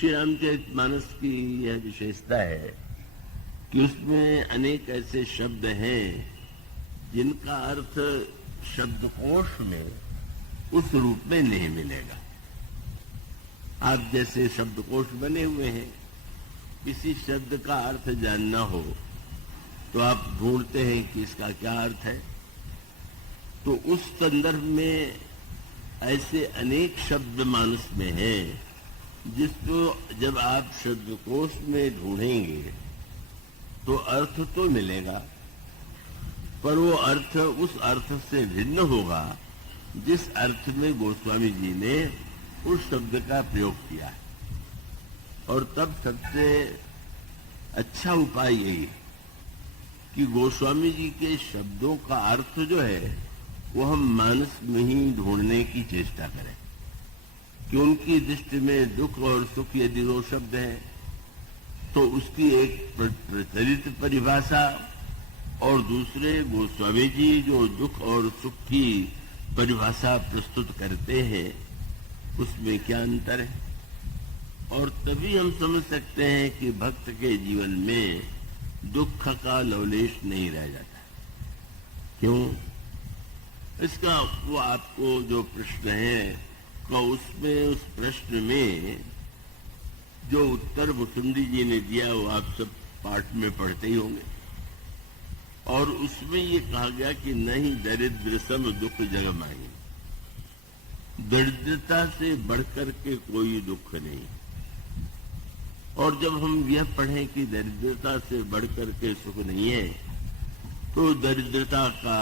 श्री रामचरितमानस की यह विशेषता है कि उसमें अनेक ऐसे शब्द हैं जिनका अर्थ शब्दकोश में उस रूप में नहीं मिलेगा। आप जैसे शब्दकोश बने हुए हैं, किसी शब्द का अर्थ जानना हो तो आप ढूंढते हैं कि इसका क्या अर्थ है। तो उस संदर्भ में ऐसे अनेक शब्द मानस में हैं जिसको जब आप शब्दकोश में ढूंढेंगे तो अर्थ तो मिलेगा, पर वो अर्थ उस अर्थ से भिन्न होगा जिस अर्थ में गोस्वामी जी ने उस शब्द का प्रयोग किया है। और तब सबसे अच्छा उपाय यही है कि गोस्वामी जी के शब्दों का अर्थ जो है वो हम मानस में ही ढूंढने की चेष्टा करें कि उनकी दृष्टि में दुख और सुख यदि दो शब्द हैं तो उसकी एक प्रचलित परिभाषा और दूसरे गोस्वामी जी जो दुख और सुख की परिभाषा प्रस्तुत करते हैं उसमें क्या अंतर है। और तभी हम समझ सकते हैं कि भक्त के जीवन में दुख का लवलेश नहीं रह जाता। क्यों? इसका वो आपको जो प्रश्न है उसमें उस प्रश्न में जो उत्तर मुसुंडी जी ने दिया वो आप सब पाठ में पढ़ते ही होंगे। और उसमें ये कहा गया कि नहीं दरिद्र सम दुख जग माही, दरिद्रता से बढ़कर के कोई दुख नहीं। और जब हम यह पढ़ें कि दरिद्रता से बढ़कर के सुख नहीं है तो दरिद्रता का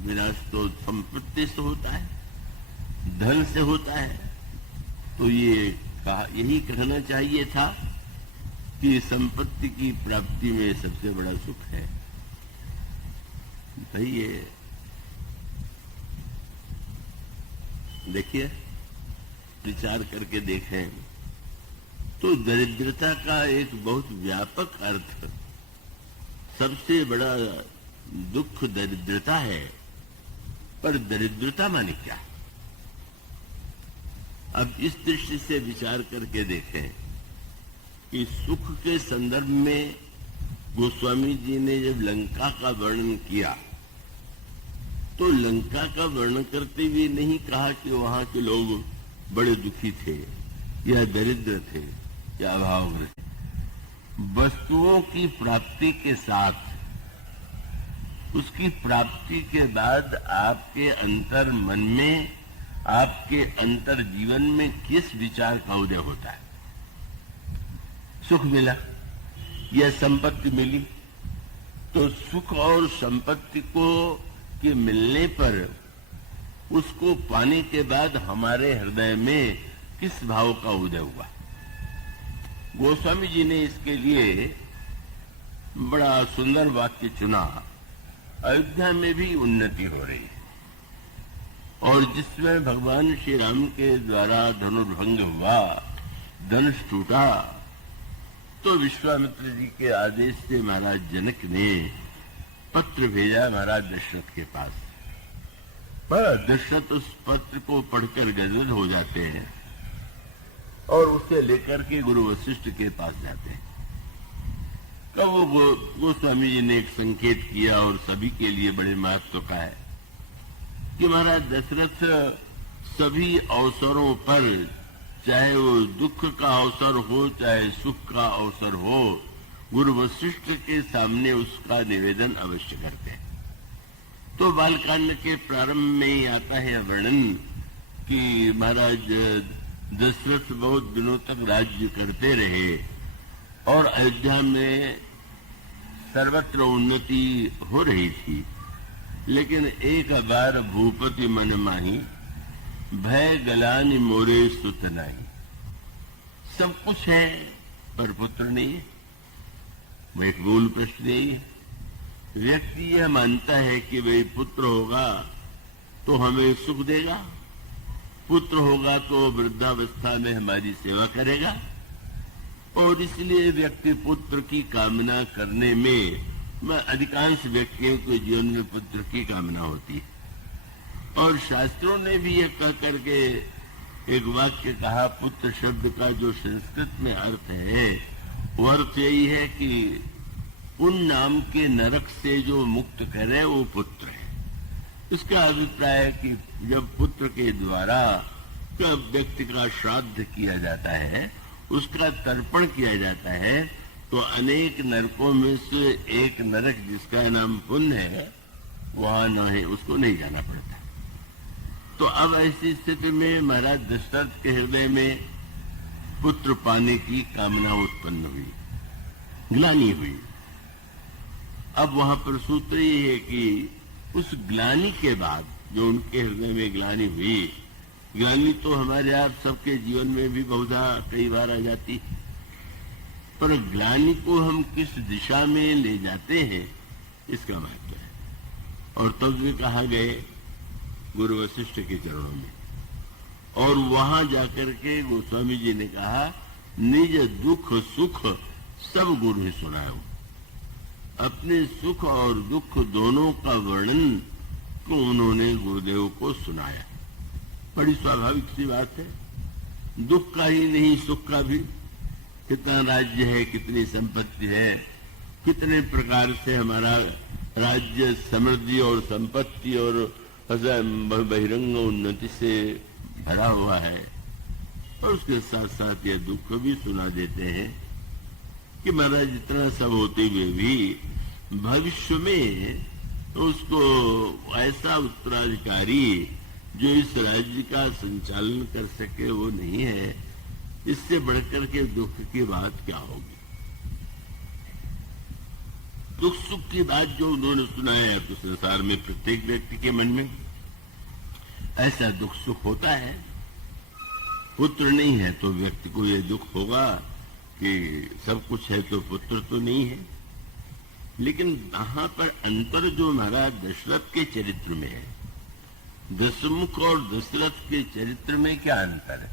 विनाश तो संपत्ति से होता है, धन से होता है। तो ये यही कहना चाहिए था कि संपत्ति की प्राप्ति में सबसे बड़ा सुख है। भाई ये देखिए, विचार करके देखें तो दरिद्रता का एक बहुत व्यापक अर्थ, सबसे बड़ा दुख दरिद्रता है। पर दरिद्रता माने क्या? अब इस दृष्टि से विचार करके देखें कि सुख के संदर्भ में गोस्वामी जी ने जब लंका का वर्णन किया तो लंका का वर्णन करते हुए नहीं कहा कि वहां के लोग बड़े दुखी थे या दरिद्र थे या अभावग्रस्त थे। वस्तुओं की प्राप्ति के साथ उसकी प्राप्ति के बाद आपके अंतर मन में, आपके अंतर जीवन में किस विचार का उदय होता है। सुख मिला या संपत्ति मिली तो सुख और संपत्ति को के मिलने पर उसको पाने के बाद हमारे हृदय में किस भाव का उदय हुआ। गोस्वामी जी ने इसके लिए बड़ा सुंदर वाक्य चुना, अयोध्या में भी उन्नति हो रही है। और जिसमें भगवान श्री राम के द्वारा धनुर्भंग हुआ, धनुष टूटा, तो विश्वामित्र जी के आदेश से महाराज जनक ने पत्र भेजा महाराज दशरथ के पास। पर दशरथ उस पत्र को पढ़कर गदगद हो जाते हैं और उसे लेकर के गुरु वशिष्ठ के पास जाते हैं। तब वो गोस्वामी जी ने एक संकेत किया और सभी के लिए बड़े महत्व का है कि महाराज दशरथ सभी अवसरों पर, चाहे वो दुख का अवसर हो चाहे सुख का अवसर हो, गुरु वशिष्ठ के सामने उसका निवेदन अवश्य करते हैं। तो बालकांड के प्रारंभ में ही आता है वर्णन कि महाराज दशरथ बहुत दिनों तक राज्य करते रहे और अयोध्या में सर्वत्र उन्नति हो रही थी। लेकिन एक बार भूपति मन माही, भय गलानी मोरे सुत नहीं। सब कुछ है पर पुत्र नहीं है। मैं एक मूल प्रश्न यही है। व्यक्ति यह मानता है कि भाई पुत्र होगा तो हमें सुख देगा, पुत्र होगा तो वृद्धावस्था में हमारी सेवा करेगा, और इसलिए व्यक्ति पुत्र की कामना करने में अधिकांश व्यक्तियों के जीवन में पुत्र की कामना होती है। और शास्त्रों ने भी यह कह करके एक वाक्य कहा, पुत्र शब्द का जो संस्कृत में अर्थ है वो अर्थ यही है कि उन नाम के नरक से जो मुक्त करे वो पुत्र है। इसका अभिप्राय है कि जब पुत्र के द्वारा व्यक्ति का श्राद्ध किया जाता है, उसका तर्पण किया जाता है, तो अनेक नरकों में से एक नरक जिसका नाम पुण्य है वहां न है, उसको नहीं जाना पड़ता। तो अब ऐसी स्थिति में महाराज दशरथ के हृदय में पुत्र पाने की कामना उत्पन्न हुई, ग्लानि हुई। अब वहां पर सूत्र ये है कि उस ग्लानि के बाद जो उनके हृदय में ग्लानि हुई, ग्लानि तो हमारे आप सबके जीवन में भी बहुधा कई बार आ जाती, पर ग्लानि को हम किस दिशा में ले जाते हैं इसका महत्व है। और तब भी कहा गए गुरु वशिष्ठ के चरणों में, और वहां जाकर के गोस्वामी जी ने कहा, निज दुख सुख सब गुरु ही सुनाओ। अपने सुख और दुख दोनों का वर्णन को उन्होंने गुरुदेव को सुनाया। बड़ी स्वाभाविक सी बात है, दुख का ही नहीं सुख का भी। कितना राज्य है, कितनी संपत्ति है, कितने प्रकार से हमारा राज्य समृद्धि और संपत्ति और बहिरंग उन्नति से भरा हुआ है, और उसके साथ साथ यह दुख भी सुना देते हैं कि महाराज इतना सब होते हुए भी भविष्य में उसको ऐसा उत्तराधिकारी जो इस राज्य का संचालन कर सके वो नहीं है। इससे बढ़कर के दुख की बात क्या होगी? दुख सुख की बात जो उन्होंने सुनाया है, तो संसार में प्रत्येक व्यक्ति के मन में ऐसा दुख सुख होता है। पुत्र नहीं है तो व्यक्ति को यह दुख होगा कि सब कुछ है तो पुत्र तो नहीं है। लेकिन वहां पर अंतर जो महाराज दशरथ के चरित्र में है, दशमुख और दशरथ के चरित्र में क्या अंतर है?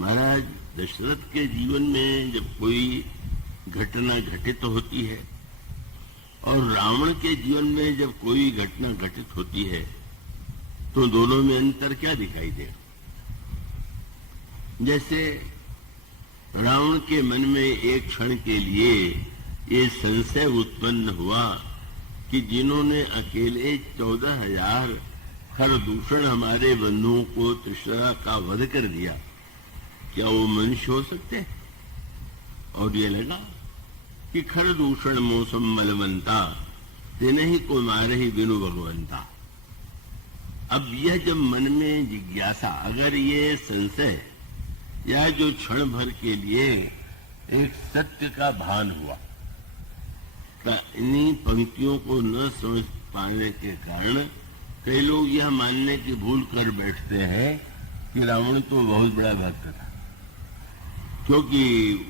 महाराज दशरथ के जीवन में जब कोई घटना घटित होती है और रावण के जीवन में जब कोई घटना घटित होती है, तो दोनों में अंतर क्या दिखाई दे? जैसे रावण के मन में एक क्षण के लिए ये संशय उत्पन्न हुआ कि जिन्होंने अकेले 14,000 खरदूषण हमारे बंधुओं को त्रिशरा का वध कर दिया, क्या वो मनुष्य हो सकते हैं? और ये लगा कि खरदूषण मौसम मलवंता ते नहीं को मारे ही बिनु भगवंता। अब यह जब मन में जिज्ञासा, अगर ये संशय या जो क्षण भर के लिए एक सत्य का भान हुआ, इन्हीं पंक्तियों को न समझ पाने के कारण कई लोग यह मानने की भूल कर बैठते हैं कि रावण तो बहुत बड़ा भक्त था, क्योंकि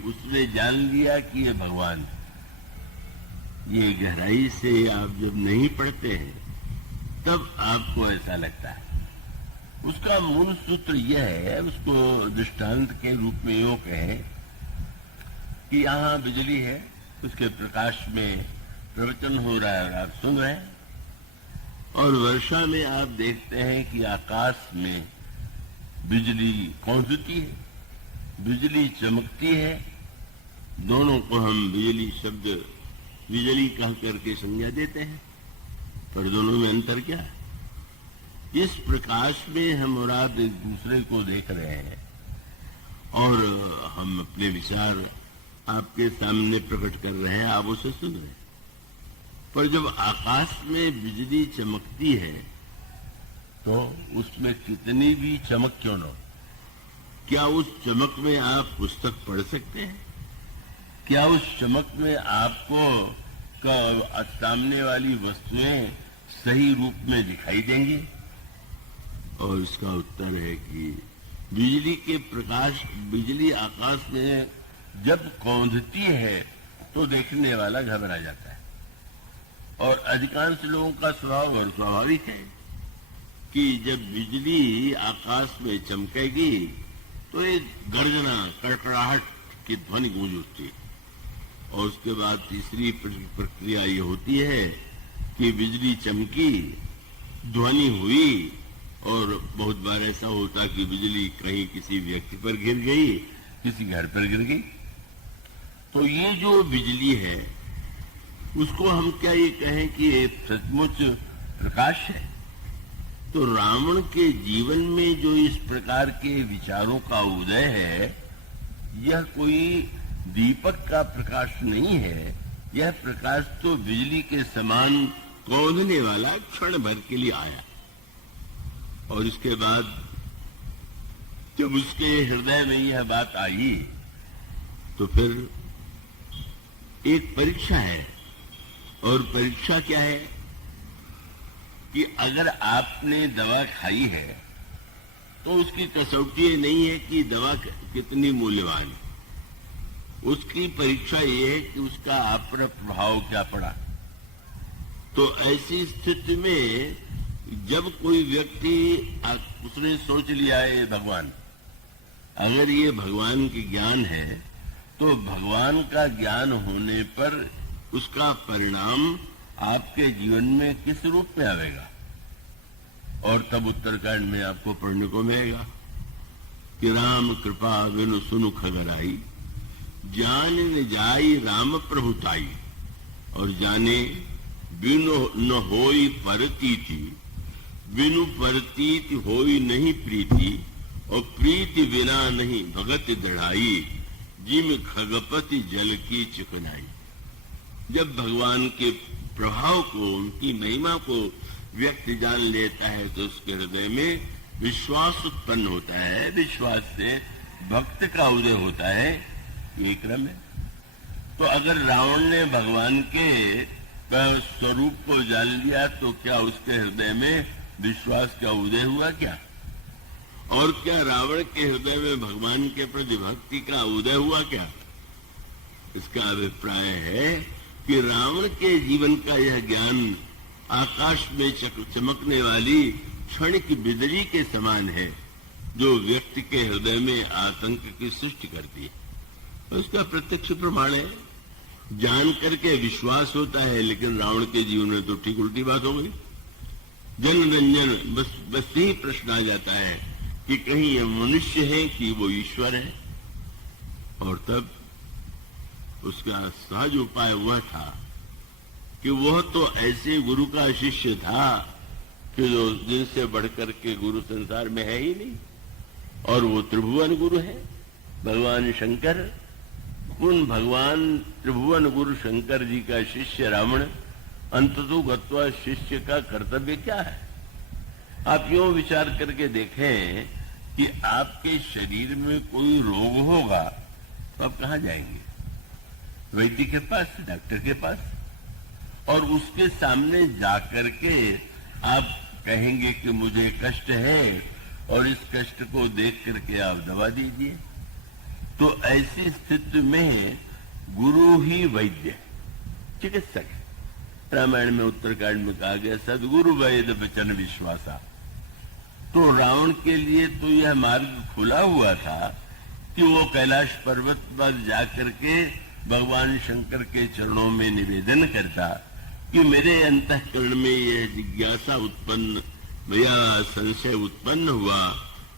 उसने जान लिया कि ये भगवान है। ये गहराई से आप जब नहीं पढ़ते हैं तब आपको ऐसा लगता है। उसका मूल सूत्र यह है, उसको दृष्टांत के रूप में यूं कहें कि यहाँ बिजली है, उसके प्रकाश में प्रवचन हो रहा है और आप सुन रहे हैं, और वर्षा में आप देखते हैं कि आकाश में बिजली कौंधती है, बिजली चमकती है। दोनों को हम बिजली शब्द बिजली कह करके संज्ञा देते हैं, पर दोनों में अंतर क्या है? इस प्रकाश में हम और आप एक दूसरे को देख रहे हैं और हम अपने विचार आपके सामने प्रकट कर रहे हैं, आप उसे सुन रहे हैं। पर जब आकाश में बिजली चमकती है तो उसमें कितनी भी चमक क्यों न हो, क्या उस चमक में आप पुस्तक पढ़ सकते हैं? क्या उस चमक में आपको सामने वाली वस्तुएं सही रूप में दिखाई देंगी? और इसका उत्तर है कि बिजली के प्रकाश, बिजली आकाश में जब कौंधती है तो देखने वाला घबरा जाता है। और अधिकांश लोगों का स्वभाव और स्वाभाविक है कि जब बिजली आकाश में चमकेगी तो एक गर्जना, कड़कड़ाहट की ध्वनि गूंज उठती है। और उसके बाद तीसरी प्रक्रिया ये होती है कि बिजली चमकी, ध्वनि हुई और बहुत बार ऐसा होता कि बिजली कहीं किसी व्यक्ति पर गिर गई, किसी घर पर गिर गई। तो ये जो बिजली है उसको हम क्या ये कहें कि ये सचमुच प्रकाश है? तो रावण के जीवन में जो इस प्रकार के विचारों का उदय है, यह कोई दीपक का प्रकाश नहीं है। यह प्रकाश तो बिजली के समान कौंधने वाला क्षण भर के लिए आया, और इसके बाद जब उसके हृदय में यह बात आई तो फिर एक परीक्षा है। और परीक्षा क्या है कि अगर आपने दवा खाई है तो उसकी कसौटी ये नहीं है कि दवा कितनी मूल्यवान है, उसकी परीक्षा ये है कि उसका आप पर प्रभाव क्या पड़ा। तो ऐसी स्थिति में जब कोई व्यक्ति उसने सोच लिया है भगवान, अगर ये भगवान की ज्ञान है तो भगवान का ज्ञान होने पर उसका परिणाम आपके जीवन में किस रूप में आवेगा। और तब उत्तरकांड में आपको पढ़ने को मिलेगा कि राम कृपा बिनु सुनु खगराई, जान न जाई राम प्रभुताई, और जाने बिनु न होई परतीति, बिनु परतीति होई नहीं प्रीति, और प्रीति बिना नहीं भगत दृढ़ाई, जिम खगपति जल की चिकनाई। जब भगवान के प्रभाव को, उनकी महिमा को व्यक्ति जान लेता है तो उसके हृदय में विश्वास उत्पन्न होता है, विश्वास से भक्त का उदय होता है। ये क्रम है। तो अगर रावण ने भगवान के स्वरूप को जान लिया तो क्या उसके हृदय में विश्वास का उदय हुआ क्या? और क्या रावण के हृदय में भगवान के प्रति भक्ति का उदय हुआ क्या? इसका अभिप्राय है कि रावण के जीवन का यह ज्ञान आकाश में चमकने वाली क्षण की बिजली के समान है, जो व्यक्ति के हृदय में आतंक की सृष्टि करती है। तो उसका प्रत्यक्ष प्रमाण है। जान करके विश्वास होता है, लेकिन रावण के जीवन में तो ठीक उल्टी बात हो गई। जन रंजन बस यही प्रश्न आ जाता है कि कहीं ये मनुष्य है कि वो ईश्वर है। और तब उसका सहज उपाय हुआ था कि वह तो ऐसे गुरु का शिष्य था कि जो जिनसे बढ़कर के गुरु संसार में है ही नहीं, और वो त्रिभुवन गुरु है, भगवान शंकर। उन भगवान त्रिभुवन गुरु शंकर जी का शिष्य रावण अंततो गत्वा शिष्य का कर्तव्य क्या है? आप यूं विचार करके देखें कि आपके शरीर में कोई रोग होगा तो आप कहां जाएंगे? वैद्य के पास, डॉक्टर के पास। और उसके सामने जाकर के आप कहेंगे कि मुझे कष्ट है और इस कष्ट को देख करके आप दवा दीजिए। तो ऐसी स्थिति में गुरु ही वैद्य, चिकित्सक है। रामायण में उत्तरकांड में कहा गया सदगुरु वैद्य वचन विश्वासा। तो रावण के लिए तो यह मार्ग खुला हुआ था कि वो कैलाश पर्वत पर जाकर के भगवान शंकर के चरणों में निवेदन करता कि मेरे अंतःकरण में यह जिज्ञासा उत्पन्न या संशय उत्पन्न हुआ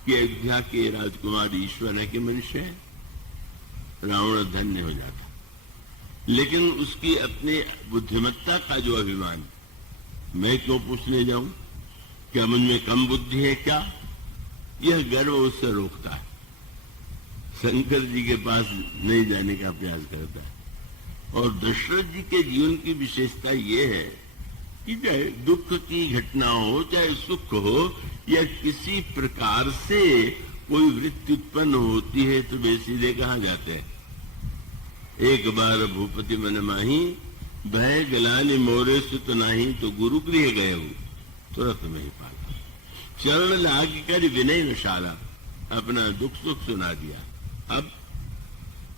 कि अयोध्या के राजकुमार ईश्वर है कि मनुष्य है। रावण धन्य हो जाता, लेकिन उसकी अपने बुद्धिमत्ता का जो अभिमान, मैं क्यों पूछने जाऊं, क्या मुझ में कम बुद्धि है क्या, यह गर्व उससे रोकता है। शंकर जी के पास नहीं जाने का प्रयास करता है। और दशरथ जी के जीवन की विशेषता ये है कि चाहे दुख की घटना हो, चाहे सुख हो, या किसी प्रकार से कोई वृत्ति उत्पन्न होती है तो वे सीधे कहाँ जाते हैं? एक बार भूपति मन माही, भय गलानी मोरे सुत नाही, तो गुरु गृह गए हूं तुरंत में ही पाला। चरण लाग कर विनय नशाला, अपना दुख सुख सुना दिया। अब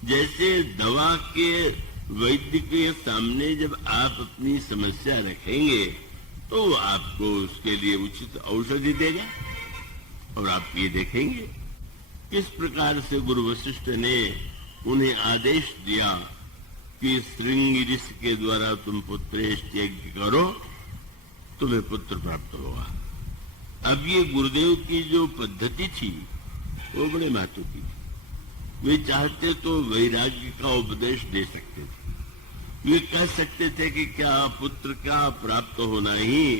जैसे दवा के वैद्य के सामने जब आप अपनी समस्या रखेंगे तो आपको उसके लिए उचित औषधि देगा। और आप ये देखेंगे किस प्रकार से गुरु वशिष्ठ ने उन्हें आदेश दिया कि श्रृंगी ऋषि के द्वारा तुम पुत्रेष्ट यज्ञ करो, तुम्हें पुत्र प्राप्त होगा। अब ये गुरुदेव की जो पद्धति थी वो बड़े महत्व की थी। वे चाहते तो वैराग्य का उपदेश दे सकते थे। वे कह सकते थे कि क्या पुत्र का प्राप्त होना ही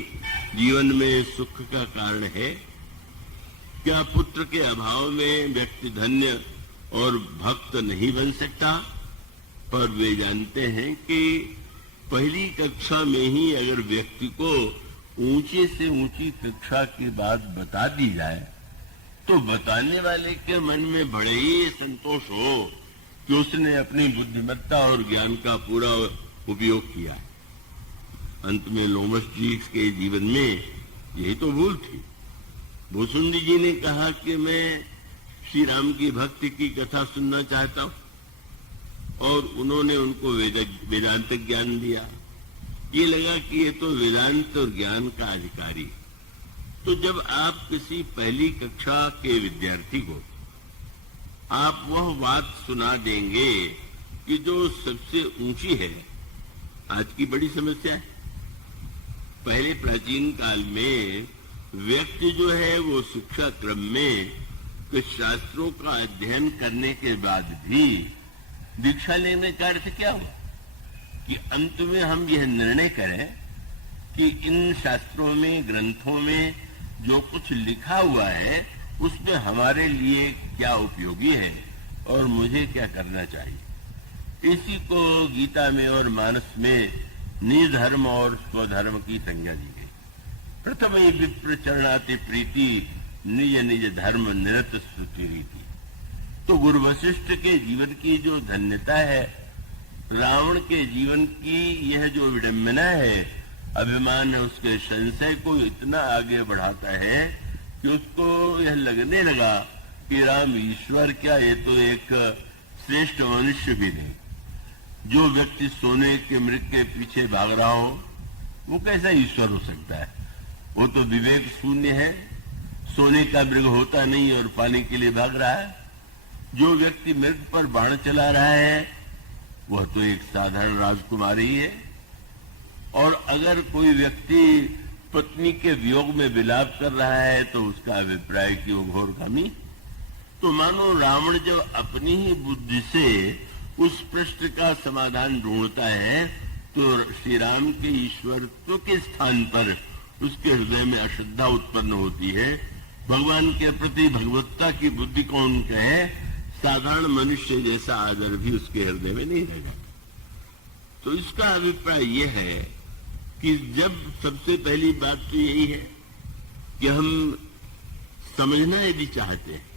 जीवन में सुख का कारण है? क्या पुत्र के अभाव में व्यक्ति धन्य और भक्त नहीं बन सकता? पर वे जानते हैं कि पहली कक्षा में ही अगर व्यक्ति को ऊंचे से ऊंची कक्षा की बात बता दी जाए तो बताने वाले के मन में बड़े ही संतोष हो कि उसने अपनी बुद्धिमत्ता और ज्ञान का पूरा उपयोग किया। अंत में लोमश जी के जीवन में यही तो भूल थी। भूसुंडी जी ने कहा कि मैं श्री राम की भक्ति की कथा सुनना चाहता हूं, और उन्होंने उनको वेदांत ज्ञान दिया। ये लगा कि ये तो वेदांत और ज्ञान का अधिकारी। तो जब आप किसी पहली कक्षा के विद्यार्थी को आप वह बात सुना देंगे कि जो सबसे ऊंची है, आज की बड़ी समस्या है। पहले प्राचीन काल में व्यक्ति जो है वो शिक्षा क्रम में कुछ शास्त्रों का अध्ययन करने के बाद भी दीक्षा लेने का अर्थ क्या हुआ कि अंत में हम यह निर्णय करें कि इन शास्त्रों में, ग्रंथों में जो कुछ लिखा हुआ है उसमें हमारे लिए क्या उपयोगी है और मुझे क्या करना चाहिए। इसी को गीता में और मानस में निधर्म और स्वधर्म की संज्ञा दी गई। प्रथम ही विप्र चरणाति प्रीति निज निज धर्म निरत स्तुति रीति। तो गुरु वशिष्ठ के जीवन की जो धन्यता है, रावण के जीवन की यह जो विडंबना है, अभिमान उसके संशय को इतना आगे बढ़ाता है कि उसको यह लगने लगा कि राम ईश्वर क्या, ये तो एक श्रेष्ठ मनुष्य भी नहीं। जो व्यक्ति सोने के मृग के पीछे भाग रहा हो वो कैसा ईश्वर हो सकता है? वो तो विवेक शून्य है, सोने का मृग होता नहीं और पाने के लिए भाग रहा है। जो व्यक्ति मृग पर बाण चला रहा है वह तो एक साधारण राजकुमारी ही है। और अगर कोई व्यक्ति पत्नी के वियोग में विलाप कर रहा है तो उसका अभिप्राय कि वो घोरगामी। तो मानो रावण जब अपनी ही बुद्धि से उस प्रश्न का समाधान ढूंढता है तो श्री राम के ईश्वरत्व के स्थान पर उसके हृदय में अश्रद्धा उत्पन्न होती है। भगवान के प्रति भगवत्ता की बुद्धि कौन कहे, साधारण मनुष्य जैसा आदर भी उसके हृदय में नहीं रहेगा। तो इसका अभिप्राय यह है कि जब सबसे पहली बात तो यही है कि हम समझना यदि चाहते हैं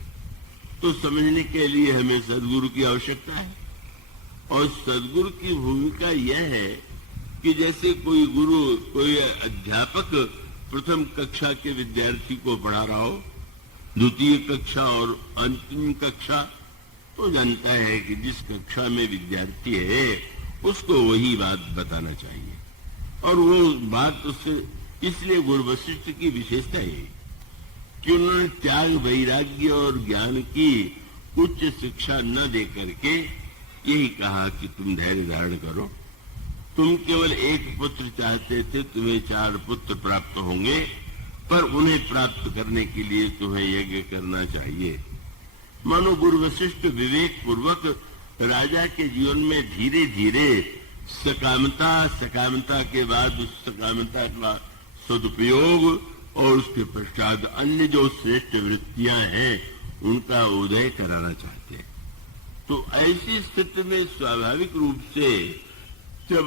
तो समझने के लिए हमें सदगुरु की आवश्यकता है। और सदगुरु की भूमिका यह है कि जैसे कोई गुरु, कोई अध्यापक प्रथम कक्षा के विद्यार्थी को पढ़ा रहा हो, द्वितीय कक्षा और अंतिम कक्षा, तो जानता है कि जिस कक्षा में विद्यार्थी है उसको वही बात बताना चाहिए। और वो बात उससे, इसलिए गुरु वशिष्ठ की विशेषता है कि उन्होंने त्याग, वैराग्य और ज्ञान की उच्च शिक्षा न दे करके यही कहा कि तुम धैर्य धारण करो। तुम केवल एक पुत्र चाहते थे, तुम्हें 4 पुत्र प्राप्त होंगे, पर उन्हें प्राप्त करने के लिए तुम्हें यज्ञ करना चाहिए। मानो गुरु वशिष्ठ विवेक पूर्वक राजा के जीवन में धीरे धीरे सकामता के बाद उस सकामता का सदुपयोग और उसके पश्चात अन्य जो श्रेष्ठ वृत्तियां हैं उनका उदय कराना चाहते हैं। तो ऐसी स्थिति में स्वाभाविक रूप से जब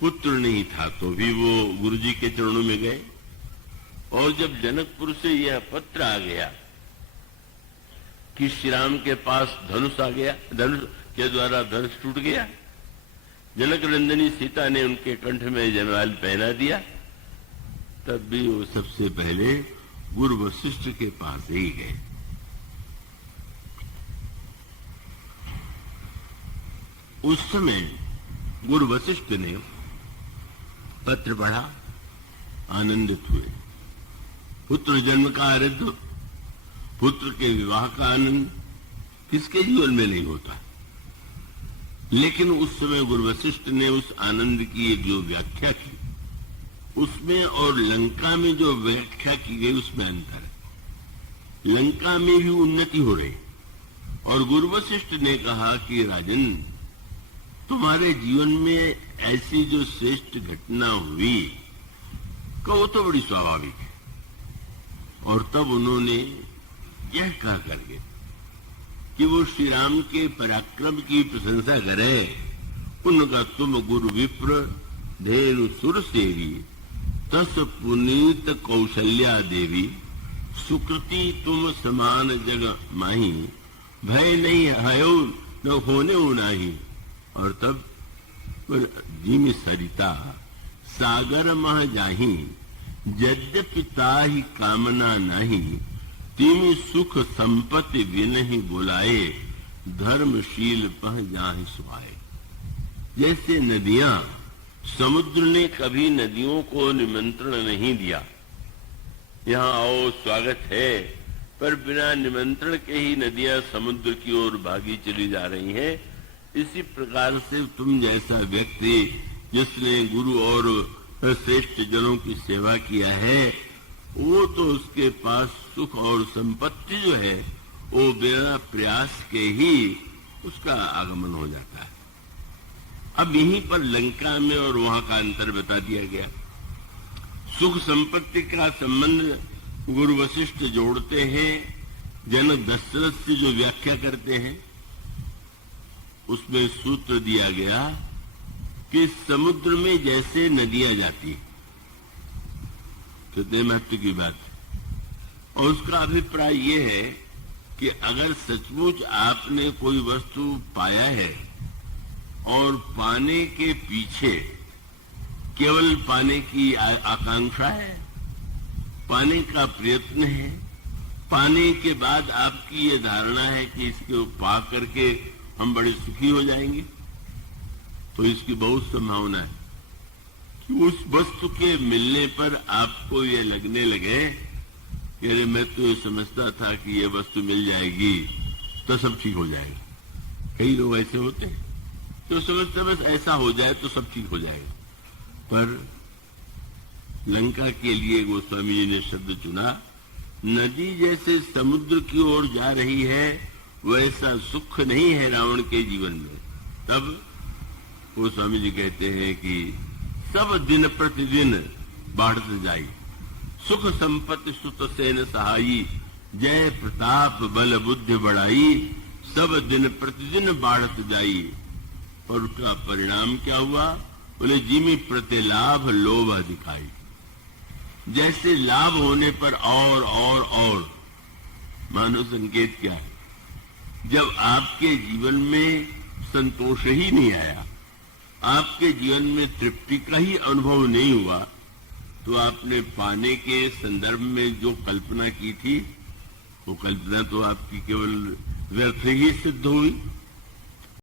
पुत्र नहीं था तो भी वो गुरुजी के चरणों में गए। और जब जनकपुर से यह पत्र आ गया कि श्री राम के पास धनुष आ गया, धनुष के द्वारा धनुष टूट गया, जनक नंदिनी सीता ने उनके कंठ में जयमाल पहना दिया, तब भी वो सबसे पहले गुरु वशिष्ठ के पास ही गए। उस समय गुरु वशिष्ठ ने पत्र पढ़ा, आनंदित हुए। पुत्र जन्म का आनंद, पुत्र के विवाह का आनंद किसके जीवन में नहीं होता। लेकिन उस समय गुरु वशिष्ठ ने उस आनंद की एक जो व्याख्या की उसमें और लंका में जो व्याख्या की गई उसमें अंतर है। लंका में भी उन्नति हो रही और गुरु वशिष्ठ ने कहा कि राजन, तुम्हारे जीवन में ऐसी जो श्रेष्ठ घटना हुई वो तो बड़ी स्वाभाविक है। और तब उन्होंने यह कहा करके कि वो श्री राम के पराक्रम की प्रशंसा करे। उनका तुम गुरु विप्र धेनु सुर सेवी, तस पुनीत कौशल्या देवी, सुकृति तुम समान जग माही, भय नहीं हयो न होने उनाही। और तब जिम सरिता सागर मह जाही, यद्यपि ताहि कामना नाही, तिमि सुख संपत्ति विनहि बुलाए, धर्मशील पह जाहि सुहाए। जैसे नदियां, समुद्र ने कभी नदियों को निमंत्रण नहीं दिया, यहाँ आओ स्वागत है, पर बिना निमंत्रण के ही नदियां समुद्र की ओर भागी चली जा रही हैं। इसी प्रकार से तुम जैसा व्यक्ति जिसने गुरु और श्रेष्ठ जनों की सेवा किया है, वो तो उसके पास सुख और संपत्ति जो है वो बिना प्रयास के ही उसका आगमन हो जाता है। अब यहीं पर लंका में और वहां का अंतर बता दिया गया। सुख संपत्ति का संबंध गुरु वशिष्ठ जोड़ते हैं, जनक दशरथ से जो व्याख्या करते हैं उसमें सूत्र दिया गया कि समुद्र में जैसे नदियां जाती है, कितने महत्व की बात है। और उसका अभिप्राय यह है कि अगर सचमुच आपने कोई वस्तु पाया है और पाने के पीछे केवल पाने की आकांक्षा है, पाने का प्रयत्न है, पाने के बाद आपकी ये धारणा है कि इसको पा करके हम बड़े सुखी हो जाएंगे, तो इसकी बहुत संभावना है कि उस वस्तु के मिलने पर आपको ये लगने लगे कि अरे मैं तो ये समझता था कि ये वस्तु मिल जाएगी तो सब ठीक हो जाएगा। कई लोग ऐसे होते हैं तो समझते बस ऐसा हो जाए तो सब ठीक हो जाएगा। पर लंका के लिए गोस्वामी जी ने शब्द चुना, नदी जैसे समुद्र की ओर जा रही है वैसा सुख नहीं है रावण के जीवन में। तब गोस्वामी जी कहते हैं कि सब दिन प्रतिदिन बढ़त जाई, सुख संपत्ति सुत सेन सहाई, जय प्रताप बल बुद्धि बढ़ाई, सब दिन प्रतिदिन बढ़त जाई। और उसका परिणाम क्या हुआ? बोले जिमी प्रतिलाभ लोभ दिखाई। जैसे लाभ होने पर और मानो संकेत क्या है? जब आपके जीवन में संतोष ही नहीं आया, आपके जीवन में तृप्ति का ही अनुभव नहीं हुआ, तो आपने पाने के संदर्भ में जो कल्पना की थी वो कल्पना तो आपकी केवल व्यर्थ ही सिद्ध हुई।